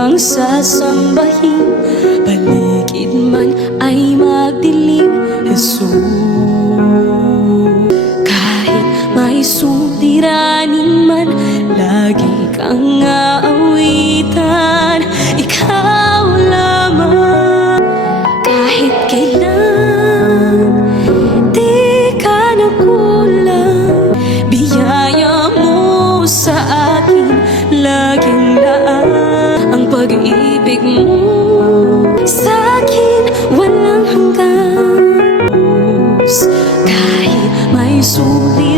ang sasambahin, paligid man ay magdilim, Jesus. Kahit may suliranin man, lagi kang aawitan, ikaw lamang. Kahit kailan, di ka nakulang, biyaya mo sa akin, laging laan. Ang pag-ibig mo sa akin, walang hanggan. Kahit may sulit